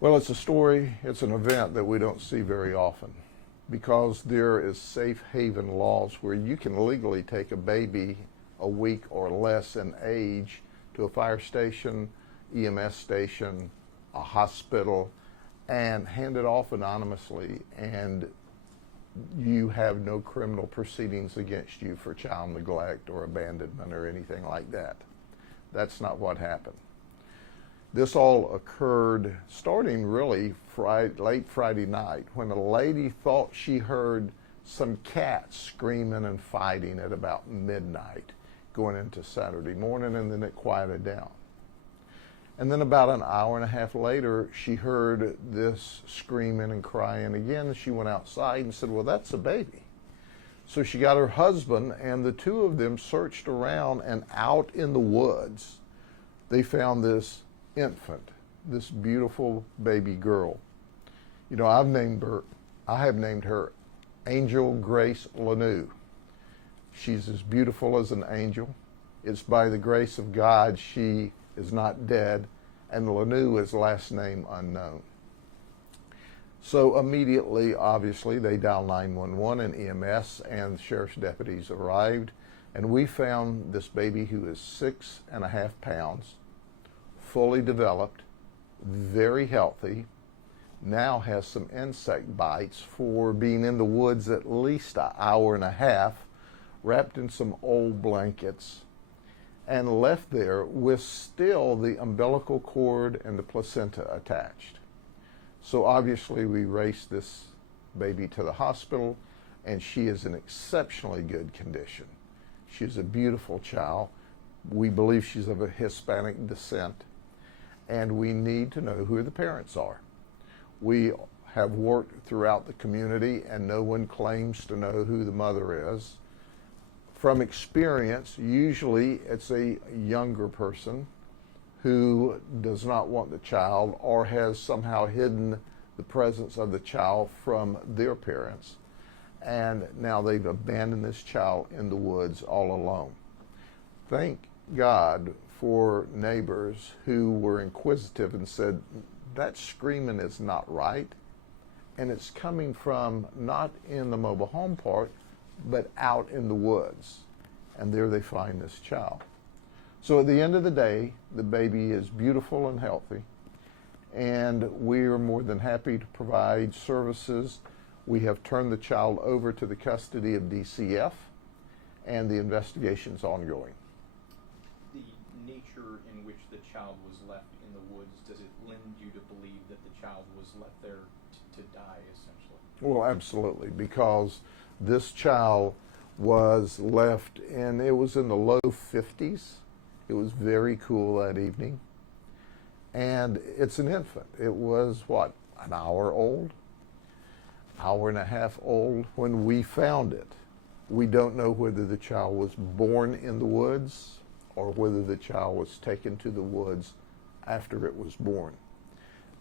Well, it's a story, it's an event that we don't see very often because there is safe haven laws where you can legally take a baby a week or less in age to a fire station, EMS station, a hospital, and hand it off anonymously, and you have no criminal proceedings against you for child neglect or abandonment or anything like that. That's not what happened. This all occurred starting really late Friday night when a lady thought she heard some cats screaming and fighting at about midnight going into Saturday morning, and then it quieted down. And then about an hour and a half later, she heard this screaming and crying again. She went outside and said, well, that's a baby. So she got her husband, and the two of them searched around, and out in the woods, they found this infant, this beautiful baby girl. You know, I have named her Angel Grace Lanou. She's as beautiful as an angel. It's by the grace of God she is not dead, and Lanou is last name unknown. So immediately, obviously, they dialed 911 and EMS, and the sheriff's deputies arrived, and we found this baby who is 6.5 pounds, fully developed, very healthy, now has some insect bites for being in the woods at least an hour and a half, wrapped in some old blankets, and left there with still the umbilical cord and the placenta attached. So obviously we raced this baby to the hospital, and she is in exceptionally good condition. She's a beautiful child. We believe she's of a Hispanic descent, and we need to know who the parents are. We have worked throughout the community, and no one claims to know who the mother is. From experience, usually it's a younger person who does not want the child or has somehow hidden the presence of the child from their parents. And now they've abandoned this child in the woods all alone. Thank God for neighbors who were inquisitive and said, that screaming is not right. And it's coming from not in the mobile home park, but out in the woods. And there they find this child. So at the end of the day, the baby is beautiful and healthy, and we are more than happy to provide services. We have turned the child over to the custody of DCF, and the investigation is ongoing. The nature in which the child was left in the woods, does it lend you to believe that the child was left there to die, essentially? Well, absolutely, because this child was left, and it was in the low 50s. It was very cool that evening. And it's an infant. It was, what, an hour old? Hour and a half old when we found it. We don't know whether the child was born in the woods or whether the child was taken to the woods after it was born.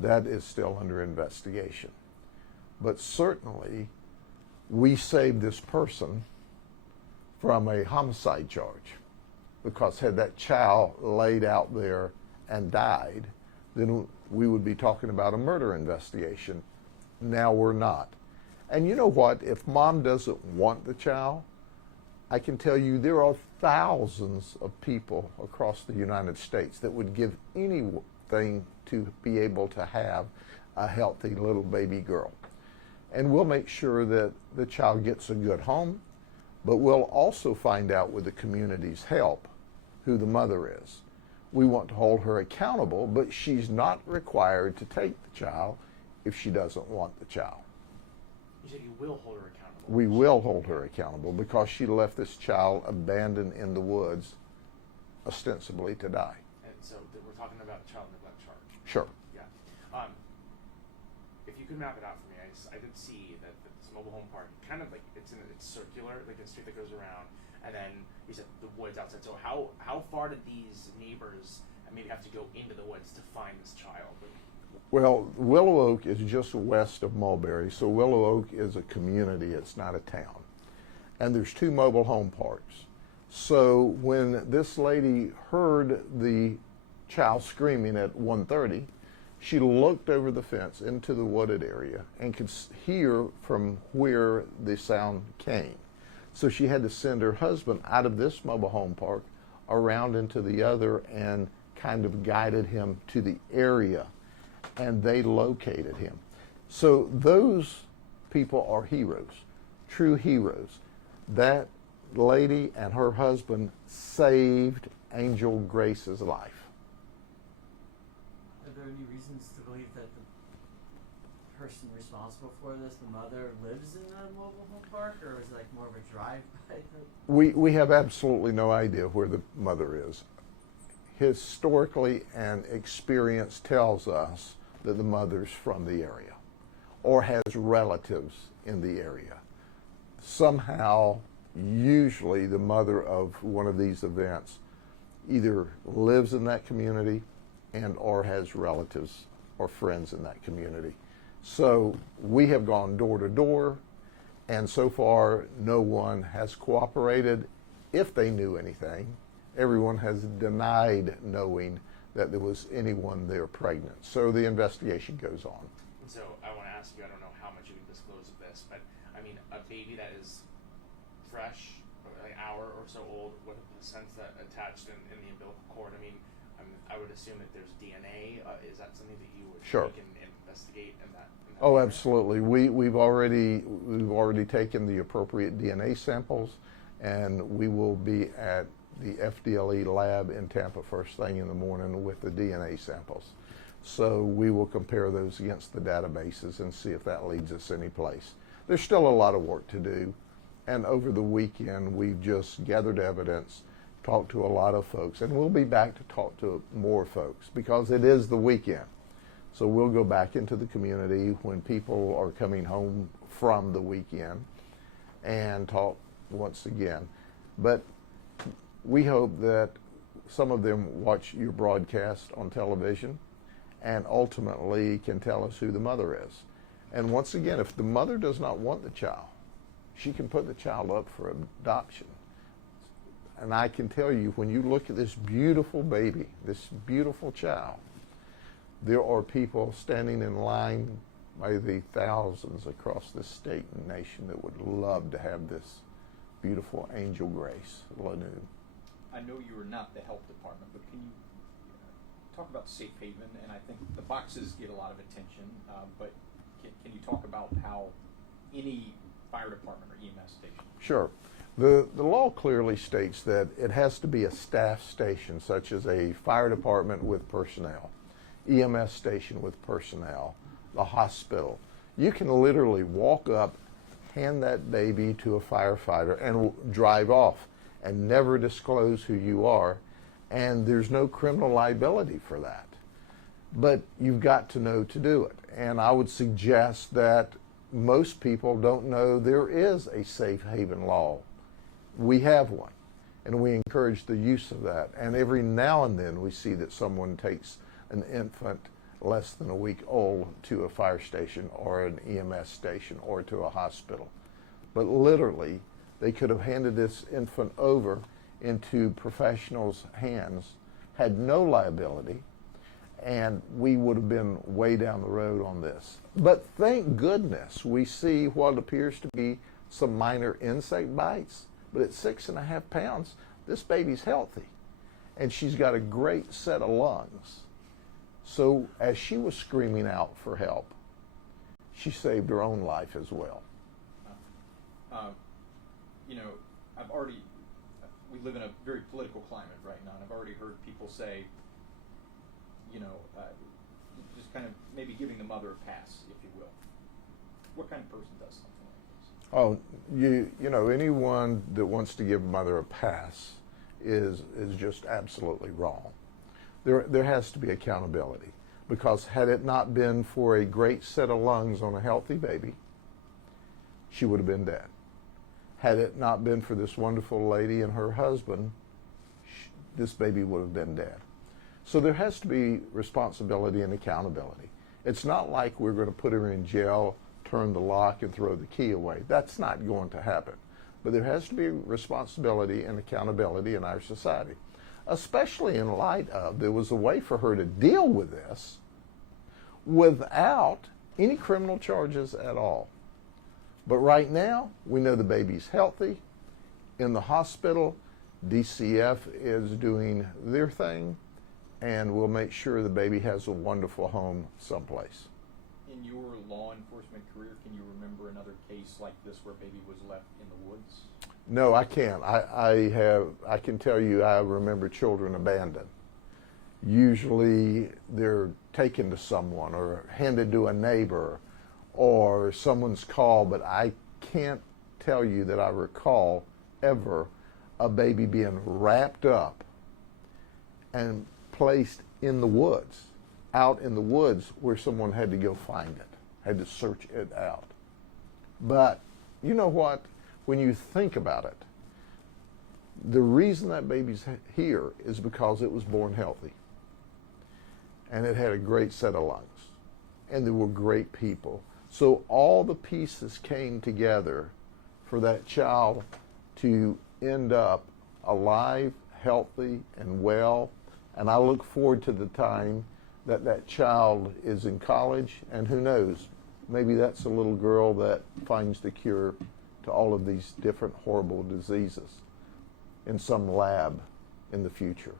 That is still under investigation. But certainly, we saved this person from a homicide charge, because had that child laid out there and died, then we would be talking about a murder investigation. Now we're not. And you know what? If mom doesn't want the child, I can tell you there are thousands of people across the United States that would give anything to be able to have a healthy little baby girl. And we'll make sure that the child gets a good home, but we'll also find out with the community's help who the mother is. We want to hold her accountable, but she's not required to take the child if she doesn't want the child. You said you will hold her accountable. We will hold her accountable because she left this child abandoned in the woods, ostensibly to die. And so we're talking about child neglect charge. Sure. Yeah. If you could map it out for me, I did see that this mobile home park, kind of like it's circular, like a street that goes around, and then you said the woods outside. So how far did these neighbors maybe have to go into the woods to find this child? Well, Willow Oak is just west of Mulberry, so Willow Oak is a community, it's not a town. And there's 2 mobile home parks. So when this lady heard the child screaming at 1:30, She looked over the fence into the wooded area and could hear from where the sound came. So she had to send her husband out of this mobile home park around into the other and kind of guided him to the area, and they located him. So those people are heroes, true heroes. That lady and her husband saved Angel Grace's life. Are there any reasons to believe that the person responsible for this, the mother, lives in the mobile home park, or is it like more of a drive-by type? We have absolutely no idea where the mother is. Historically, and experience tells us that the mother's from the area or has relatives in the area. Somehow, usually the mother of one of these events either lives in that community and or has relatives or friends in that community. So we have gone door to door, and so far no one has cooperated. If they knew anything, everyone has denied knowing that there was anyone there pregnant. So the investigation goes on. So I want to ask you, I don't know how much you can disclose of this, but I mean, a baby that is fresh, an hour or so old, with a placenta attached in the umbilical cord, I would assume that there's DNA. Is that something that you would Sure. take and investigate in that Oh, manner? absolutely. We've already taken the appropriate DNA samples, and we will be at the FDLE lab in Tampa first thing in the morning with the DNA samples. So we will compare those against the databases and see if that leads us any place. There's still a lot of work to do, and over the weekend we've just gathered evidence, talked to a lot of folks, and we'll be back to talk to more folks because it is the weekend. So we'll go back into the community when people are coming home from the weekend and talk once again. But we hope that some of them watch your broadcast on television and ultimately can tell us who the mother is. And once again, if the mother does not want the child, she can put the child up for adoption. And I can tell you, when you look at this beautiful baby, this beautiful child, there are people standing in line by the thousands across this state and nation that would love to have this beautiful Angel Grace Lanu. I know you are not the health department, but can you talk about safe haven? And I think the boxes get a lot of attention, but can you talk about how any fire department or EMS station? Sure. The law clearly states that it has to be a staff station, such as a fire department with personnel, EMS station with personnel, the hospital. You can literally walk up, hand that baby to a firefighter, and drive off and never disclose who you are, and there's no criminal liability for that. But you've got to know to do it. And I would suggest that most people don't know there is a safe haven law. We have one, and we encourage the use of that. And every now and then we see that someone takes an infant less than a week old to a fire station or an EMS station or to a hospital. But literally, they could have handed this infant over into professionals' hands, had no liability, and we would have been way down the road on this. But thank goodness we see what appears to be some minor insect bites. But at 6.5 pounds, this baby's healthy, and she's got a great set of lungs. So as she was screaming out for help, she saved her own life as well. We live in a very political climate right now, and I've already heard people say, just kind of maybe giving the mother a pass, if you will. What kind of person does something like this? Oh, anyone that wants to give mother a pass is just absolutely wrong. There has to be accountability, because had it not been for a great set of lungs on a healthy baby, she would have been dead. Had it not been for this wonderful lady and her husband, this baby would have been dead. So there has to be responsibility and accountability. It's not like we're going to put her in jail, turn the lock, and throw the key away. That's not going to happen. But there has to be responsibility and accountability in our society, especially in light of there was a way for her to deal with this, without any criminal charges at all. But right now, we know the baby's healthy. In the hospital, DCF is doing their thing, and we'll make sure the baby has a wonderful home someplace. In your law enforcement career, can you remember another case like this where a baby was left in the woods? No, I can't. I can tell you I remember children abandoned. Usually they're taken to someone or handed to a neighbor or someone's call, but I can't tell you that I recall ever a baby being wrapped up and placed in the woods, out in the woods where someone had to go find it, had to search it out. But you know what? When you think about it, the reason that baby's here is because it was born healthy. And it had a great set of lungs. And there were great people. So all the pieces came together for that child to end up alive, healthy, and well. And I look forward to the time that that child is in college, and who knows, maybe that's a little girl that finds the cure to all of these different horrible diseases in some lab in the future.